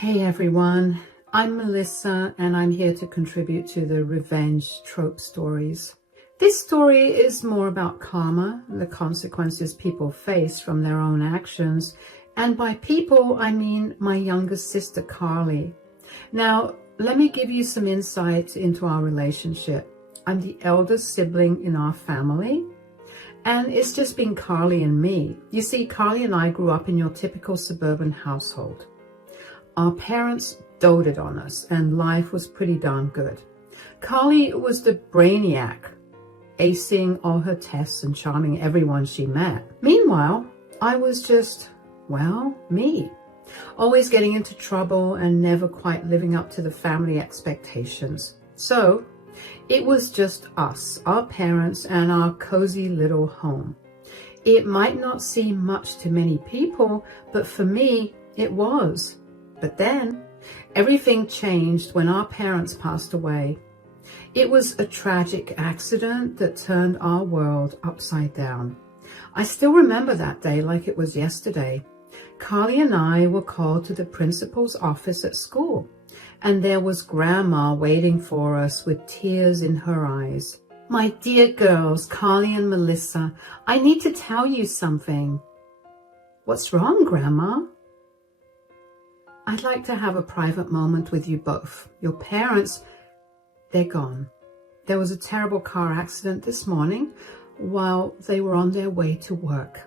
Hey everyone, I'm Melissa and I'm here to contribute to the revenge trope stories. This story is more about karma, the consequences people face from their own actions, and by people I mean my younger sister Carly. Now, let me give you some insight into our relationship. I'm the eldest sibling in our family, and it's just been Carly and me. You see, Carly and I grew up in your typical suburban household. Our parents doted on us and life was pretty darn good. Carly was the brainiac, acing all her tests and charming everyone she met. Meanwhile, I was just, well, me. Always getting into trouble and never quite living up to the family expectations. So, it was just us, our parents, and our cozy little home. It might not seem much to many people, but for me, it was. But then, everything changed when our parents passed away. It was a tragic accident that turned our world upside down. I still remember that day like it was yesterday. Carly and I were called to the principal's office at school, and there was Grandma waiting for us with tears in her eyes. "My dear girls, Carly and Melissa, I need to tell you something." "What's wrong, Grandma?" "I'd like to have a private moment with you both. Your parents, they're gone. There was a terrible car accident this morning while they were on their way to work."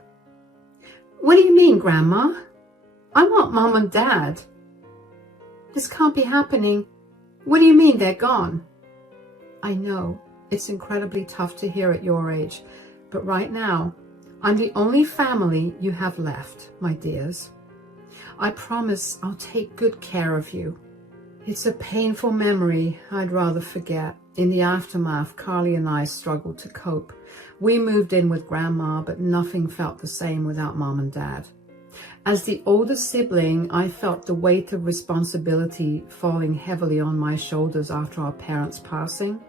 "What do you mean, Grandma? I want Mom and Dad." "This can't be happening. What do you mean they're gone?" "I know, it's incredibly tough to hear at your age, but right now, I'm the only family you have left, my dears. I promise I'll take good care of you." It's a painful memory I'd rather forget. In the aftermath, Carly and I struggled to cope. We moved in with Grandma, but nothing felt the same without Mom and Dad. As the oldest sibling, I felt the weight of responsibility falling heavily on my shoulders after our parents' passing.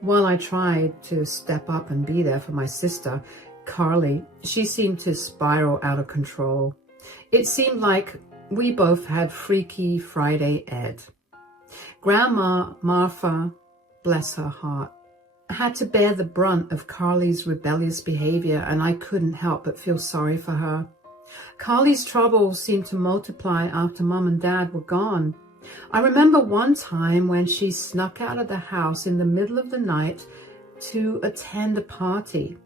While I tried to step up and be there for my sister, Carly, she seemed to spiral out of control. It seemed like we both had Freaky Friday Ed. Grandma Martha, bless her heart, had to bear the brunt of Carly's rebellious behavior, and I couldn't help but feel sorry for her. Carly's troubles seemed to multiply after Mom and Dad were gone. I remember one time when she snuck out of the house in the middle of the night to attend a party.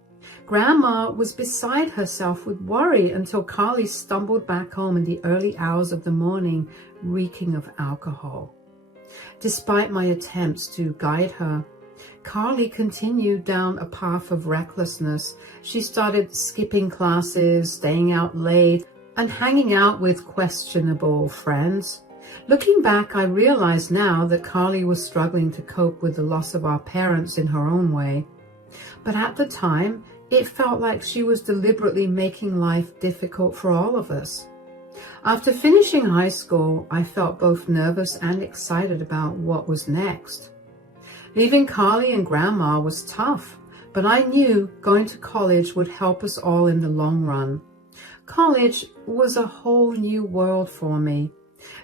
Grandma was beside herself with worry until Carly stumbled back home in the early hours of the morning, reeking of alcohol. Despite my attempts to guide her, Carly continued down a path of recklessness. She started skipping classes, staying out late, and hanging out with questionable friends. Looking back, I realize now that Carly was struggling to cope with the loss of our parents in her own way. But at the time, it felt like she was deliberately making life difficult for all of us. After finishing high school, I felt both nervous and excited about what was next. Leaving Carly and Grandma was tough, but I knew going to college would help us all in the long run. College was a whole new world for me.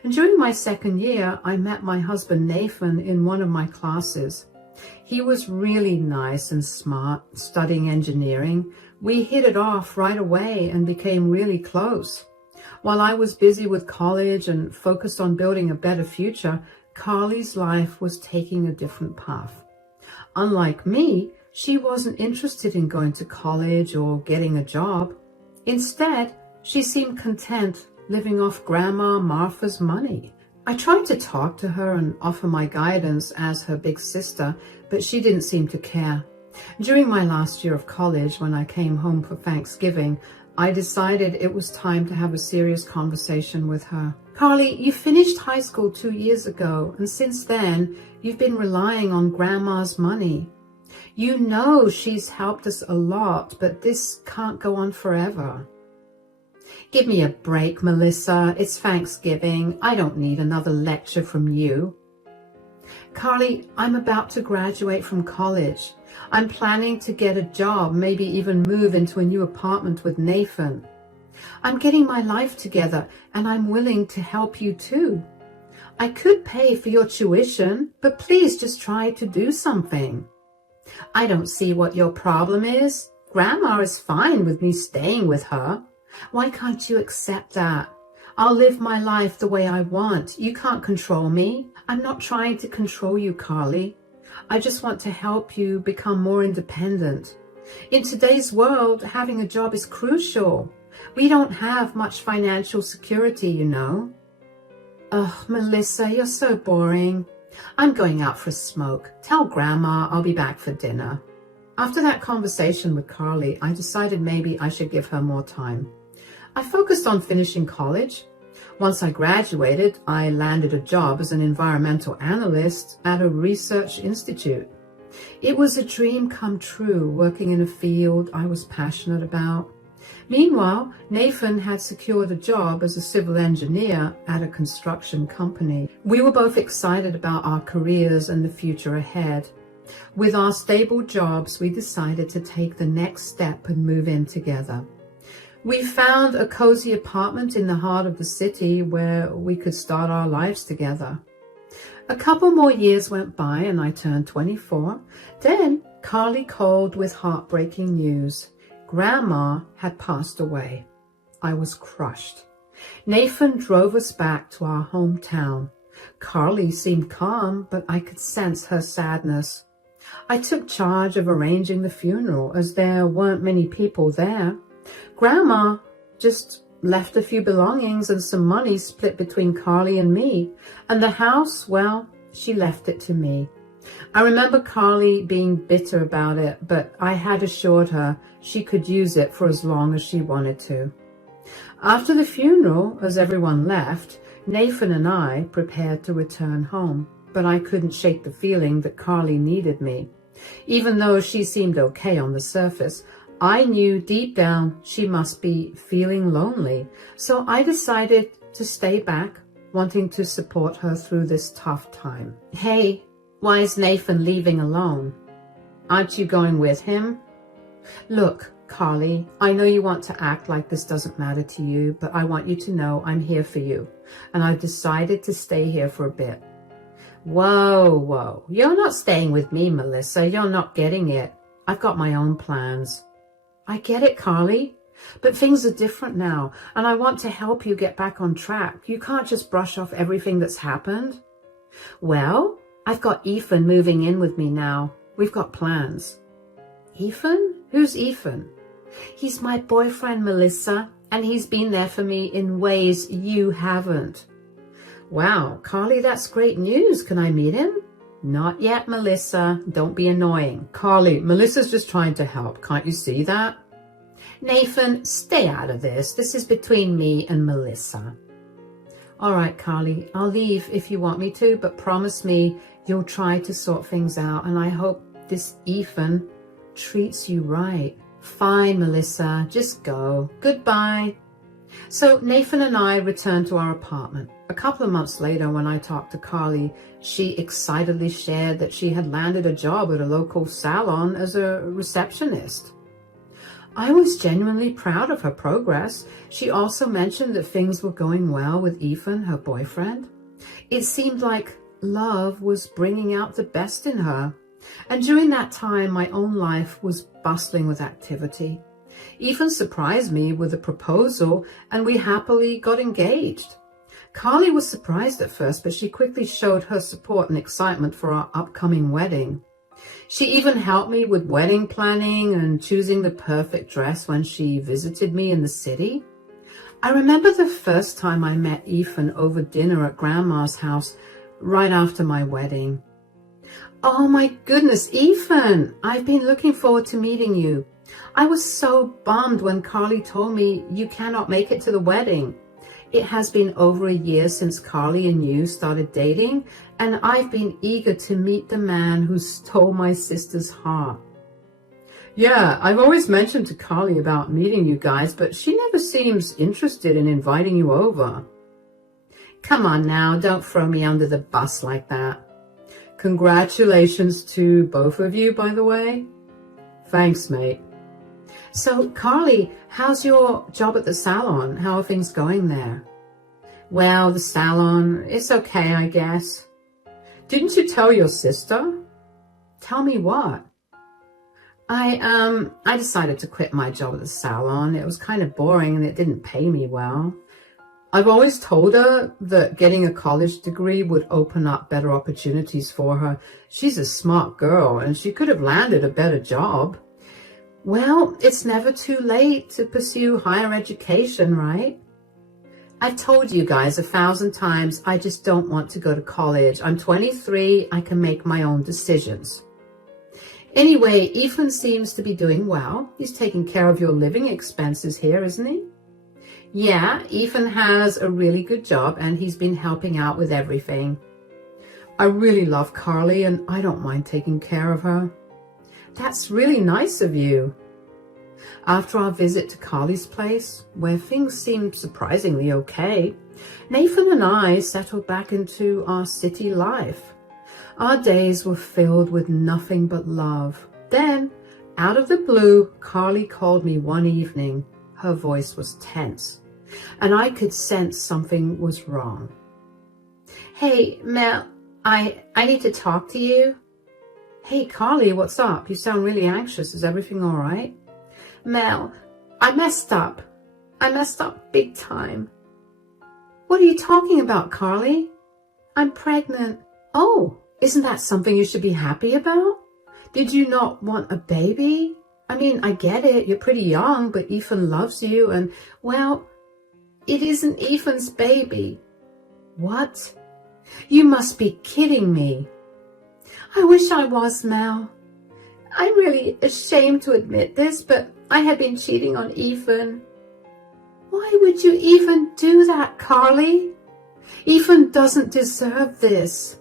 And during my second year, I met my husband Nathan in one of my classes. He was really nice and smart, studying engineering. We hit it off right away and became really close. While I was busy with college and focused on building a better future, Carly's life was taking a different path. Unlike me, she wasn't interested in going to college or getting a job. Instead, she seemed content living off Grandma Martha's money. I tried to talk to her and offer my guidance as her big sister, but she didn't seem to care. During my last year of college, when I came home for Thanksgiving, I decided it was time to have a serious conversation with her. "Carly, you finished high school 2 years ago, and since then, you've been relying on Grandma's money. You know she's helped us a lot, but this can't go on forever." "Give me a break, Melissa. It's Thanksgiving. I don't need another lecture from you." "Carly, I'm about to graduate from college. I'm planning to get a job, maybe even move into a new apartment with Nathan. I'm getting my life together and I'm willing to help you too. I could pay for your tuition, but please just try to do something. I don't see what your problem is. Grandma is fine with me staying with her. Why can't you accept that? I'll live my life the way I want. You can't control me. I'm not trying to control you, Carly. I just want to help you become more independent. In today's world, having a job is crucial. We don't have much financial security, you know. Oh, Melissa, you're so boring. I'm going out for a smoke. Tell Grandma I'll be back for dinner. After that conversation with Carly, I decided maybe I should give her more time. I focused on finishing college. Once I graduated, I landed a job as an environmental analyst at a research institute. It was a dream come true, working in a field I was passionate about. Meanwhile, Nathan had secured a job as a civil engineer at a construction company. We were both excited about our careers and the future ahead. With our stable jobs, we decided to take the next step and move in together. We found a cozy apartment in the heart of the city where we could start our lives together. A couple more years went by and I turned 24. Then Carly called with heartbreaking news. Grandma had passed away. I was crushed. Nathan drove us back to our hometown. Carly seemed calm, but I could sense her sadness. I took charge of arranging the funeral as there weren't many people there. Grandma just left a few belongings and some money split between Carly and me. And the house, well, she left it to me. I remember Carly being bitter about it, but I had assured her she could use it for as long as she wanted to. After the funeral, as everyone left, Nathan and I prepared to return home, but I couldn't shake the feeling that Carly needed me. Even though she seemed okay on the surface, I knew deep down she must be feeling lonely, so I decided to stay back, wanting to support her through this tough time. Hey, why is Nathan leaving alone? Aren't you going with him? Look, Carly, I know you want to act like this doesn't matter to you, but I want you to know I'm here for you, and I've decided to stay here for a bit. Whoa, you're not staying with me, Melissa. You're not getting it. I've got my own plans. I get it, Carly, but things are different now, and I want to help you get back on track. You can't just brush off everything that's happened. Well, I've got Ethan moving in with me now. We've got plans. Ethan? Who's Ethan? He's my boyfriend, Melissa, and he's been there for me in ways you haven't. Wow, Carly, that's great news. Can I meet him? Not yet, Melissa. Don't be annoying. Carly, Melissa's just trying to help. Can't you see that? Nathan, stay out of this. This is between me and Melissa. All right, Carly, I'll leave if you want me to, but promise me you'll try to sort things out, and I hope this Ethan treats you right. Fine, Melissa, just go. Goodbye. So Nathan and I returned to our apartment. A couple of months later, when I talked to Carly, she excitedly shared that she had landed a job at a local salon as a receptionist. I was genuinely proud of her progress. She also mentioned that things were going well with Ethan, her boyfriend. It seemed like love was bringing out the best in her. And during that time, my own life was bustling with activity. Ethan surprised me with a proposal, and we happily got engaged. Carly was surprised at first, but she quickly showed her support and excitement for our upcoming wedding. She even helped me with wedding planning and choosing the perfect dress when she visited me in the city. I remember the first time I met Ethan over dinner at Grandma's house right after my wedding. Oh my goodness, Ethan, I've been looking forward to meeting you. I was so bummed when Carly told me you cannot make it to the wedding. It has been over a year since Carly and you started dating, and I've been eager to meet the man who stole my sister's heart. Yeah, I've always mentioned to Carly about meeting you guys, but she never seems interested in inviting you over. Come on now, don't throw me under the bus like that. Congratulations to both of you, by the way. Thanks, mate. So, Carly, how's your job at the salon? How are things going there? Well, the salon, it's okay, I guess. Didn't you tell your sister? Tell me what? I decided to quit my job at the salon. It was kind of boring and it didn't pay me well. I've always told her that getting a college degree would open up better opportunities for her. She's a smart girl and she could have landed a better job. Well, it's never too late to pursue higher education, right? I've told you guys 1,000 times, I just don't want to go to college. I'm 23, I can make my own decisions. Anyway, Ethan seems to be doing well. He's taking care of your living expenses here, isn't he? Yeah, Ethan has a really good job and he's been helping out with everything. I really love Carly and I don't mind taking care of her. That's really nice of you. After our visit to Carly's place, where things seemed surprisingly okay, Nathan and I settled back into our city life. Our days were filled with nothing but love. Then, out of the blue, Carly called me one evening. Her voice was tense, and I could sense something was wrong. Hey, Mel, I need to talk to you. Hey, Carly, what's up? You sound really anxious. Is everything all right? Mel, I messed up. I messed up big time. What are you talking about, Carly? I'm pregnant. Oh, isn't that something you should be happy about? Did you not want a baby? I mean, I get it. You're pretty young, but Ethan loves you and, well, it isn't Ethan's baby. What? You must be kidding me. I wish I was, Mel. I'm really ashamed to admit this, but I had been cheating on Ethan. Why would you even do that, Carly? Ethan doesn't deserve this.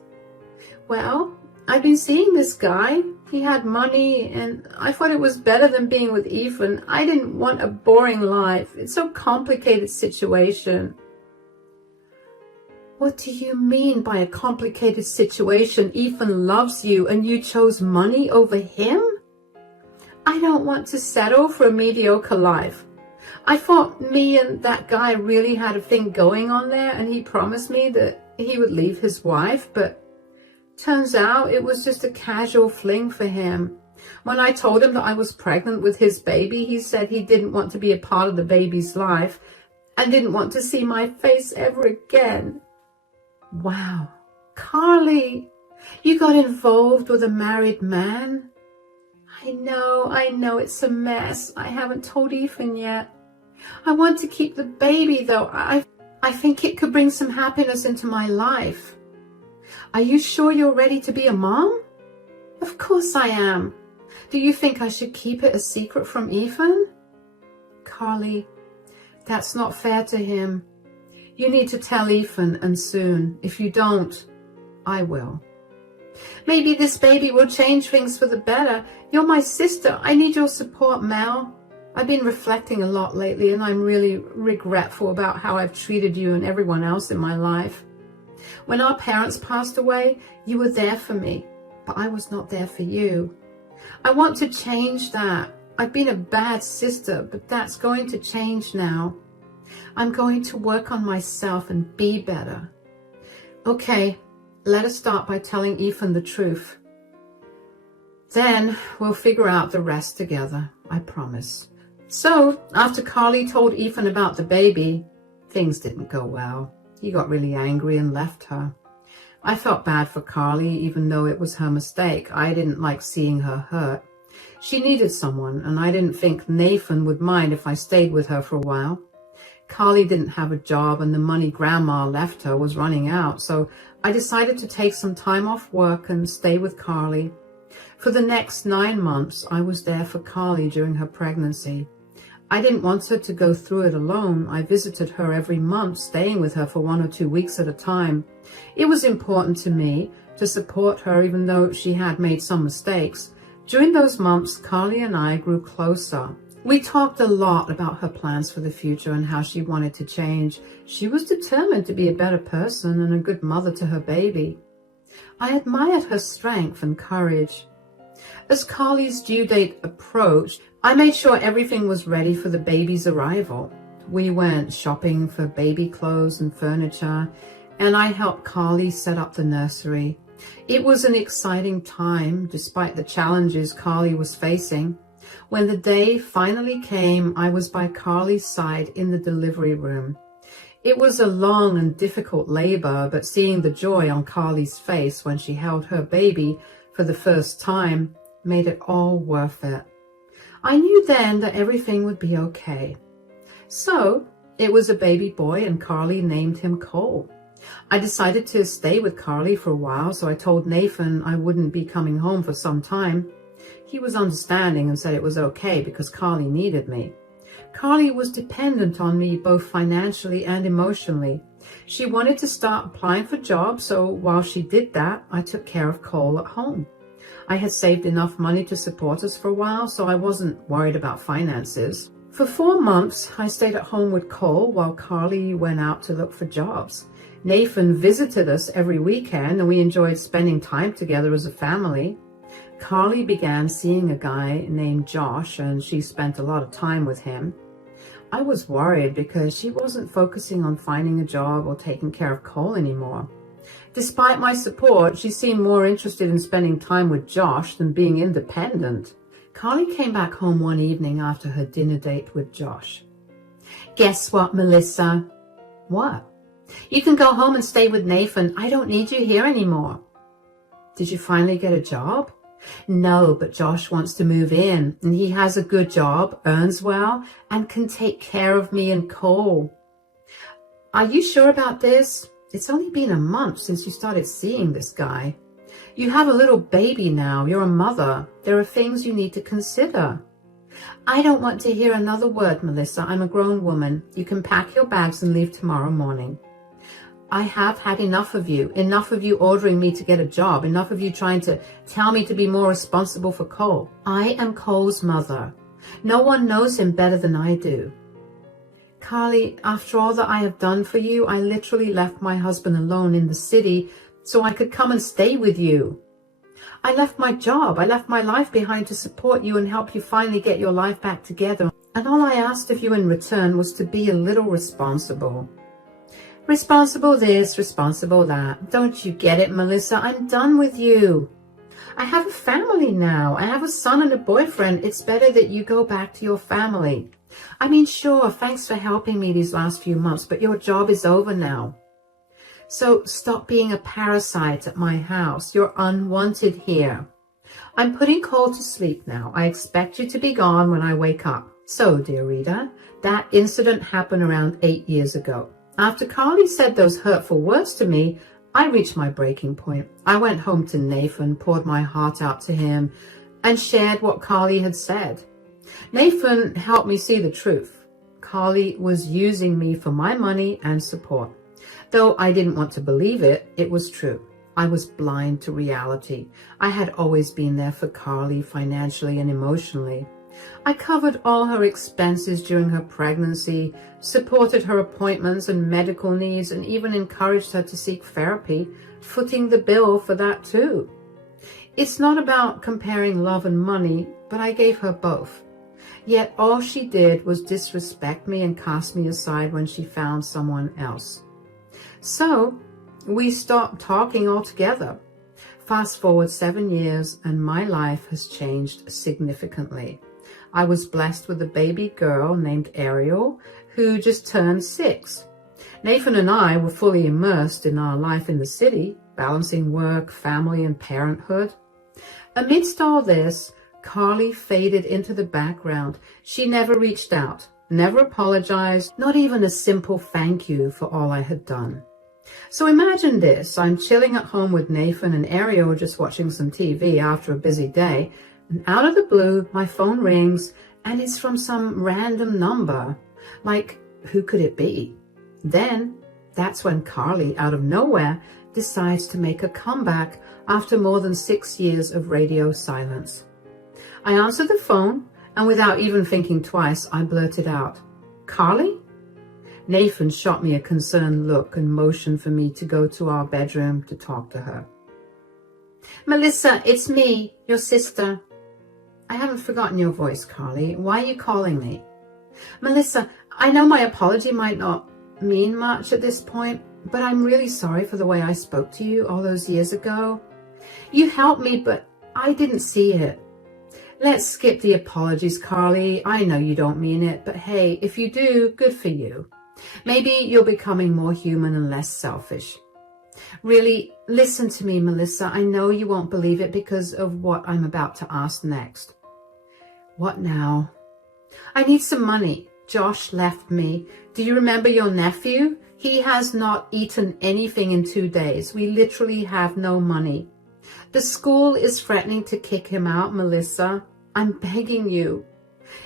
Well, I've been seeing this guy. He had money and I thought it was better than being with Ethan. I didn't want a boring life. It's a complicated situation. What do you mean by a complicated situation? Ethan loves you and you chose money over him? I don't want to settle for a mediocre life. I thought me and that guy really had a thing going on there and he promised me that he would leave his wife, but turns out it was just a casual fling for him. When I told him that I was pregnant with his baby, he said he didn't want to be a part of the baby's life and didn't want to see my face ever again. Wow, Carly, you got involved with a married man? I know, it's a mess. I haven't told Ethan yet. I want to keep the baby though. I think it could bring some happiness into my life. Are you sure you're ready to be a mom? Of course I am. Do you think I should keep it a secret from Ethan? Carly, that's not fair to him. You need to tell Ethan and soon. If you don't, I will. Maybe this baby will change things for the better. You're my sister. I need your support, Mel. I've been reflecting a lot lately and I'm really regretful about how I've treated you and everyone else in my life. When our parents passed away, you were there for me, but I was not there for you. I want to change that. I've been a bad sister, but that's going to change now. I'm going to work on myself and be better. Okay, let us start by telling Ethan the truth. Then we'll figure out the rest together, I promise. So, after Carly told Ethan about the baby, things didn't go well. He got really angry and left her. I felt bad for Carly, even though it was her mistake. I didn't like seeing her hurt. She needed someone, and I didn't think Nathan would mind if I stayed with her for a while. Carly didn't have a job, and the money Grandma left her was running out, so I decided to take some time off work and stay with Carly. For the next 9 months, I was there for Carly during her pregnancy. I didn't want her to go through it alone. I visited her every month, staying with her for 1 or 2 weeks at a time. It was important to me to support her, even though she had made some mistakes. During those months, Carly and I grew closer. We talked a lot about her plans for the future and how she wanted to change. She was determined to be a better person and a good mother to her baby. I admired her strength and courage. As Carly's due date approached, I made sure everything was ready for the baby's arrival. We went shopping for baby clothes and furniture, and I helped Carly set up the nursery. It was an exciting time, despite the challenges Carly was facing. When the day finally came, I was by Carly's side in the delivery room. It was a long and difficult labor, but seeing the joy on Carly's face when she held her baby for the first time made it all worth it. I knew then that everything would be okay. So it was a baby boy, and Carly named him Cole. I decided to stay with Carly for a while, so I told Nathan I wouldn't be coming home for some time. He was understanding and said it was okay because Carly needed me. Carly was dependent on me both financially and emotionally. She wanted to start applying for jobs, so while she did that, I took care of Cole at home. I had saved enough money to support us for a while, so I wasn't worried about finances. For 4 months, I stayed at home with Cole while Carly went out to look for jobs. Nathan visited us every weekend, and we enjoyed spending time together as a family. Carly began seeing a guy named Josh, and she spent a lot of time with him. I was worried because she wasn't focusing on finding a job or taking care of Cole anymore. Despite my support, she seemed more interested in spending time with Josh than being independent. Carly came back home one evening after her dinner date with Josh. "Guess what, Melissa?" "What?" "You can go home and stay with Nathan. I don't need you here anymore." "Did you finally get a job?" "No, but Josh wants to move in, and he has a good job, earns well, and can take care of me and Cole." "Are you sure about this? It's only been a month since you started seeing this guy. You have a little baby now. You're a mother. There are things you need to consider." "I don't want to hear another word, Melissa. I'm a grown woman. You can pack your bags and leave tomorrow morning." "I have had enough of you ordering me to get a job, enough of you trying to tell me to be more responsible for Cole. I am Cole's mother. No one knows him better than I do." "Carly, after all that I have done for you, I literally left my husband alone in the city so I could come and stay with you. I left my job, I left my life behind to support you and help you finally get your life back together. And all I asked of you in return was to be a little responsible." "Responsible this, responsible that. Don't you get it, Melissa? I'm done with you. I have a family now. I have a son and a boyfriend. It's better that you go back to your family. I mean, sure, thanks for helping me these last few months, but your job is over now. So stop being a parasite at my house. You're unwanted here. I'm putting Cole to sleep now. I expect you to be gone when I wake up." So, dear reader, that incident happened around 8 years ago. After Carly said those hurtful words to me, I reached my breaking point. I went home to Nathan, poured my heart out to him, and shared what Carly had said. Nathan helped me see the truth. Carly was using me for my money and support. Though I didn't want to believe it, it was true. I was blind to reality. I had always been there for Carly financially and emotionally. I covered all her expenses during her pregnancy, supported her appointments and medical needs, and even encouraged her to seek therapy, footing the bill for that too. It's not about comparing love and money, but I gave her both. Yet all she did was disrespect me and cast me aside when she found someone else. So we stopped talking altogether. Fast forward 7 years and my life has changed significantly. I was blessed with a baby girl named Ariel who just turned 6. Nathan and I were fully immersed in our life in the city, balancing work, family, and parenthood. Amidst all this, Carly faded into the background. She never reached out, never apologized, not even a simple thank you for all I had done. So imagine this, I'm chilling at home with Nathan and Ariel just watching some TV after a busy day, and out of the blue, my phone rings, and it's from some random number. Like, who could it be? Then, that's when Carly, out of nowhere, decides to make a comeback after more than 6 years of radio silence. I answered the phone, and without even thinking twice, I blurted out, "Carly?" Nathan shot me a concerned look and motioned for me to go to our bedroom to talk to her. Melissa, it's me, your sister. I haven't forgotten your voice, Carly. Why are you calling me? Melissa, I know my apology might not mean much at this point, but I'm really sorry for the way I spoke to you all those years ago. You helped me, but I didn't see it. Let's skip the apologies, Carly. I know you don't mean it, but hey, if you do, good for you. Maybe you're becoming more human and less selfish. Really, listen to me, Melissa. I know you won't believe it because of what I'm about to ask next. What now? I need some money. Josh left me. Do you remember your nephew? He has not eaten anything in 2 days. We literally have no money. The school is threatening to kick him out, Melissa. I'm begging you.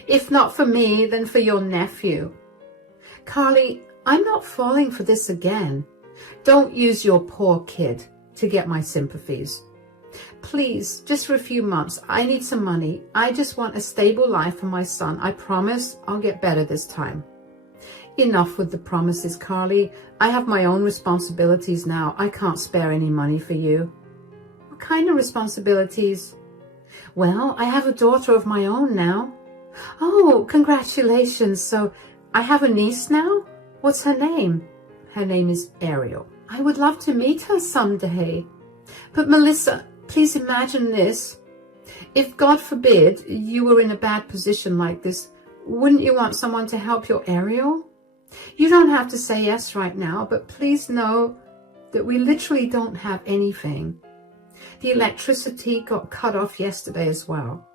If not for me, then for your nephew. Carly, I'm not falling for this again. Don't use your poor kid to get my sympathies. Please, just for a few months, I need some money. I just want a stable life for my son. I promise I'll get better this time. Enough with the promises, Carly. I have my own responsibilities now. I can't spare any money for you. What kind of responsibilities? Well, I have a daughter of my own now. Oh, congratulations. So I have a niece now? What's her name? Her name is Ariel. I would love to meet her someday. But Melissa, please imagine this. If, God forbid, you were in a bad position like this, wouldn't you want someone to help your Ariel? You don't have to say yes right now, but please know that we literally don't have anything. The electricity got cut off yesterday as well.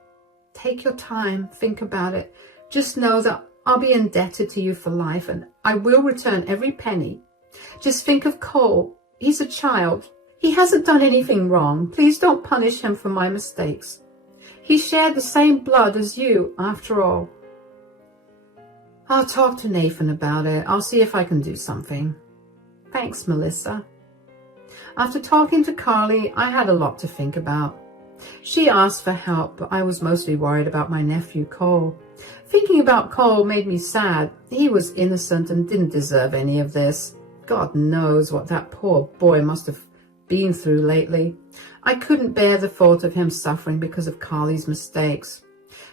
Take your time, think about it. Just know that I'll be indebted to you for life and I will return every penny. Just think of Cole. He's a child. He hasn't done anything wrong. Please don't punish him for my mistakes. He shared the same blood as you, after all. I'll talk to Nathan about it. I'll see if I can do something. Thanks, Melissa. After talking to Carly, I had a lot to think about. She asked for help, but I was mostly worried about my nephew, Cole. Thinking about Cole made me sad. He was innocent and didn't deserve any of this. God knows what that poor boy must have been through lately. I couldn't bear the thought of him suffering because of Carly's mistakes.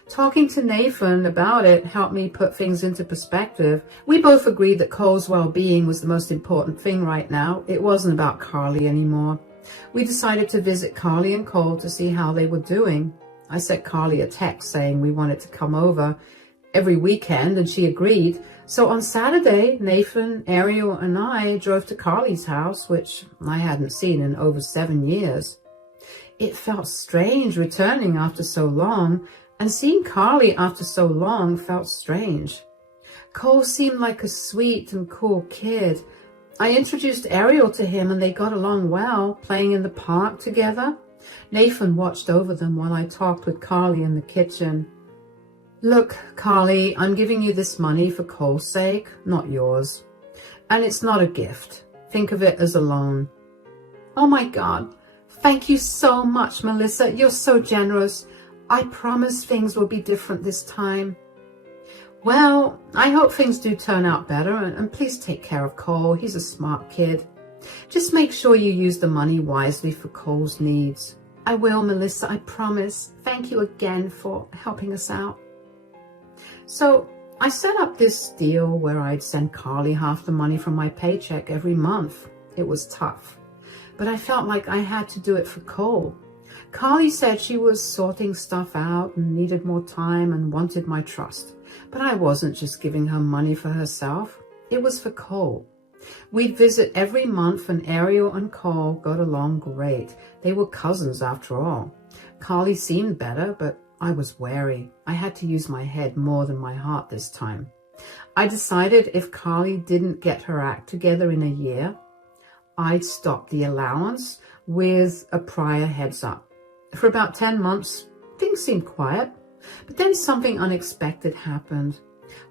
Talking to Nathan about it helped me put things into perspective. We both agreed that Cole's well-being was the most important thing right now. It wasn't about Carly anymore. We decided to visit Carly and Cole to see how they were doing. I sent Carly a text saying we wanted to come over every weekend, and she agreed. So on Saturday, Nathan, Ariel, and I drove to Carly's house, which I hadn't seen in over 7 years. It felt strange returning after so long, and seeing Carly after so long felt strange. Cole seemed like a sweet and cool kid. I introduced Ariel to him and they got along well, playing in the park together. Nathan watched over them while I talked with Carly in the kitchen. Look, Carly, I'm giving you this money for Cole's sake, not yours. And it's not a gift. Think of it as a loan. Oh my God. Thank you so much, Melissa. You're so generous. I promise things will be different this time. Well, I hope things do turn out better, and please take care of Cole. He's a smart kid. Just make sure you use the money wisely for Cole's needs. I will, Melissa, I promise. Thank you again for helping us out. So I set up this deal where I'd send Carly half the money from my paycheck every month. It was tough, but I felt like I had to do it for Cole. Carly said she was sorting stuff out and needed more time and wanted my trust. But I wasn't just giving her money for herself. It was for Cole. We'd visit every month and Ariel and Cole got along great. They were cousins after all. Carly seemed better, but I was wary. I had to use my head more than my heart this time. I decided if Carly didn't get her act together in a year, I'd stop the allowance with a prior heads up. For about 10 months, things seemed quiet, but then something unexpected happened.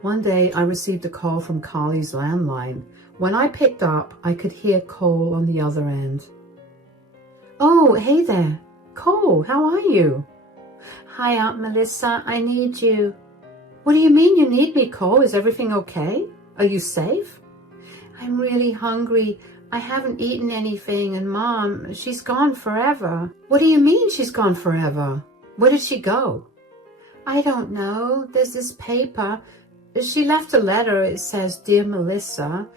One day, I received a call from Carly's landline. When I picked up, I could hear Cole on the other end. Oh, hey there. Cole, how are you? Hi, Aunt Melissa. I need you. What do you mean you need me, Cole? Is everything okay? Are you safe? I'm really hungry. I haven't eaten anything, and Mom, she's gone forever. What do you mean she's gone forever? Where did she go? I don't know. There's this paper. She left a letter. It says, Dear Melissa.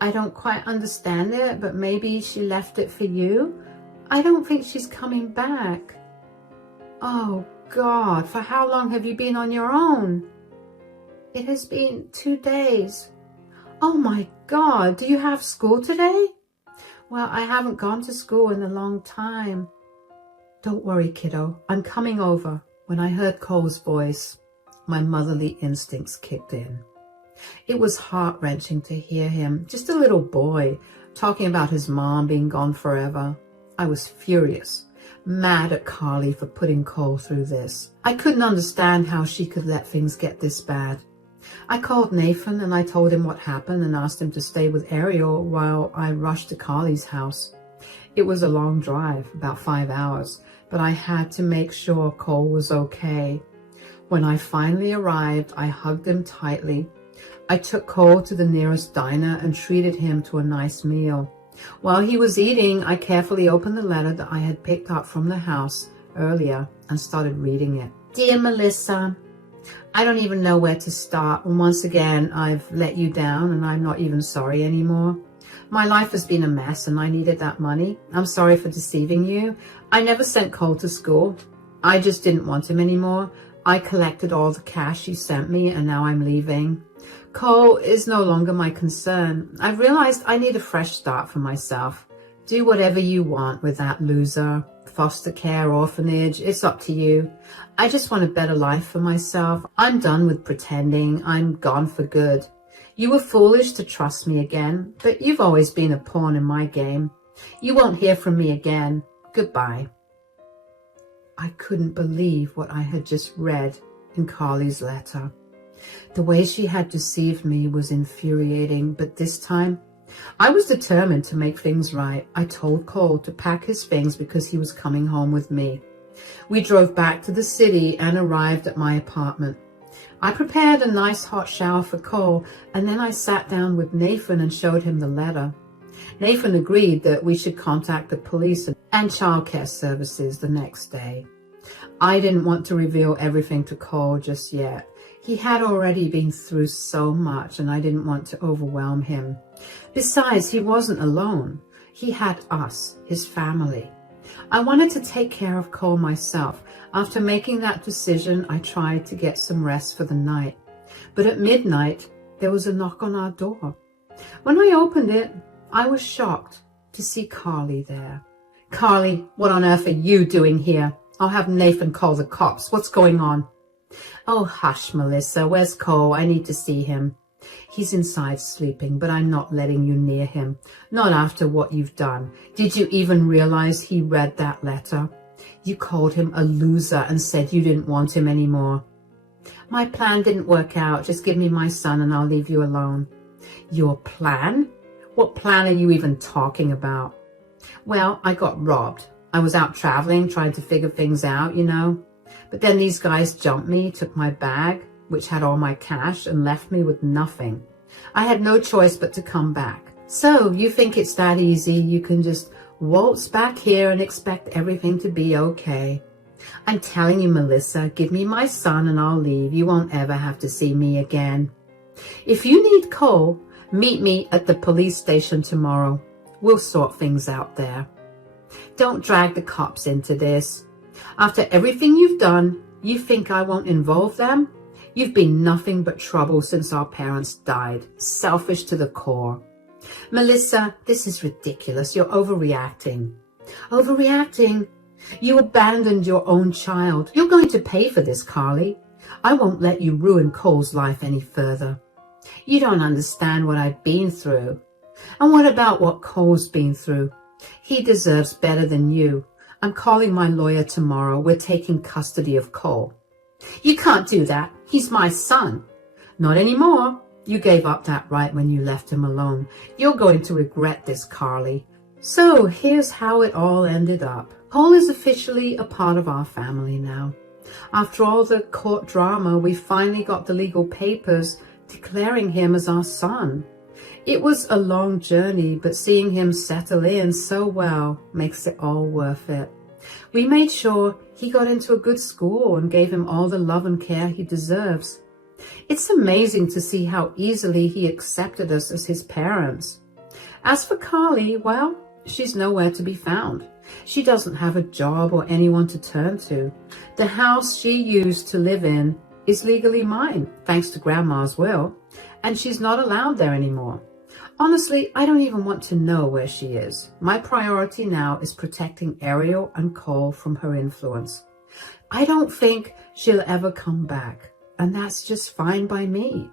I don't quite understand it, but maybe she left it for you. I don't think she's coming back. Oh, God, for how long have you been on your own? It has been 2 days. Oh, my God, do you have school today? Well, I haven't gone to school in a long time. Don't worry, kiddo. I'm coming over. When I heard Cole's voice, my motherly instincts kicked in. It was heart-wrenching to hear him, just a little boy, talking about his mom being gone forever. I was furious, mad at Carly for putting Cole through this. I couldn't understand how she could let things get this bad. I called Nathan and I told him what happened and asked him to stay with Ariel while I rushed to Carly's house. It was a long drive, about 5 hours, but I had to make sure Cole was okay. When I finally arrived, I hugged him tightly. I took Cole to the nearest diner and treated him to a nice meal. While he was eating, I carefully opened the letter that I had picked up from the house earlier and started reading it. Dear Melissa, I don't even know where to start. And once again, I've let you down and I'm not even sorry anymore. My life has been a mess and I needed that money. I'm sorry for deceiving you. I never sent Cole to school. I just didn't want him anymore. I collected all the cash you sent me and now I'm leaving. Cole is no longer my concern. I've realized I need a fresh start for myself. Do whatever you want with that loser. Foster care, orphanage, it's up to you. I just want a better life for myself. I'm done with pretending. I'm gone for good. You were foolish to trust me again, but you've always been a pawn in my game. You won't hear from me again. Goodbye. I couldn't believe what I had just read in Carly's letter. The way she had deceived me was infuriating, but this time I was determined to make things right. I told Cole to pack his things because he was coming home with me. We drove back to the city and arrived at my apartment. I prepared a nice hot shower for Cole, and then I sat down with Nathan and showed him the letter. Nathan agreed that we should contact the police and childcare services the next day. I didn't want to reveal everything to Cole just yet. He had already been through so much and I didn't want to overwhelm him. Besides, he wasn't alone. He had us, his family. I wanted to take care of Cole myself. After making that decision, I tried to get some rest for the night. But at midnight, there was a knock on our door. When I opened it, I was shocked to see Carly there. Carly, what on earth are you doing here? I'll have Nathan call the cops. What's going on? Oh, hush, Melissa. Where's Cole? I need to see him. He's inside sleeping, but I'm not letting you near him. Not after what you've done. Did you even realize he read that letter? You called him a loser and said you didn't want him anymore. My plan didn't work out. Just give me my son and I'll leave you alone. Your plan? What plan are you even talking about? Well, I got robbed. I was out traveling, trying to figure things out, you know. But then these guys jumped me, took my bag, which had all my cash, and left me with nothing. I had no choice but to come back. So you think it's that easy? You can just waltz back here and expect everything to be okay. I'm telling you, Melissa, give me my son and I'll leave. You won't ever have to see me again. If you need Cole, meet me at the police station tomorrow. We'll sort things out there. Don't drag the cops into this. After everything you've done, you think I won't involve them? You've been nothing but trouble since our parents died. Selfish to the core. Melissa, this is ridiculous. You're overreacting. Overreacting? You abandoned your own child. You're going to pay for this, Carly. I won't let you ruin Cole's life any further. You don't understand what I've been through. And what about what Cole's been through? He deserves better than you. I'm calling my lawyer tomorrow. We're taking custody of Cole. You can't do that. He's my son. Not anymore. You gave up that right when you left him alone. You're going to regret this, Carly. So here's how it all ended up. Cole is officially a part of our family now. After all the court drama, we finally got the legal papers declaring him as our son. It was a long journey, but seeing him settle in so well makes it all worth it. We made sure he got into a good school and gave him all the love and care he deserves. It's amazing to see how easily he accepted us as his parents. As for Carly, well, she's nowhere to be found. She doesn't have a job or anyone to turn to. The house she used to live in is legally mine, thanks to Grandma's will, and she's not allowed there anymore. Honestly, I don't even want to know where she is. My priority now is protecting Ariel and Cole from her influence. I don't think she'll ever come back, and that's just fine by me.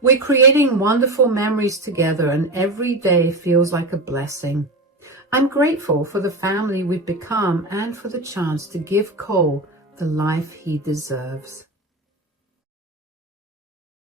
We're creating wonderful memories together, and every day feels like a blessing. I'm grateful for the family we've become and for the chance to give Cole the life he deserves.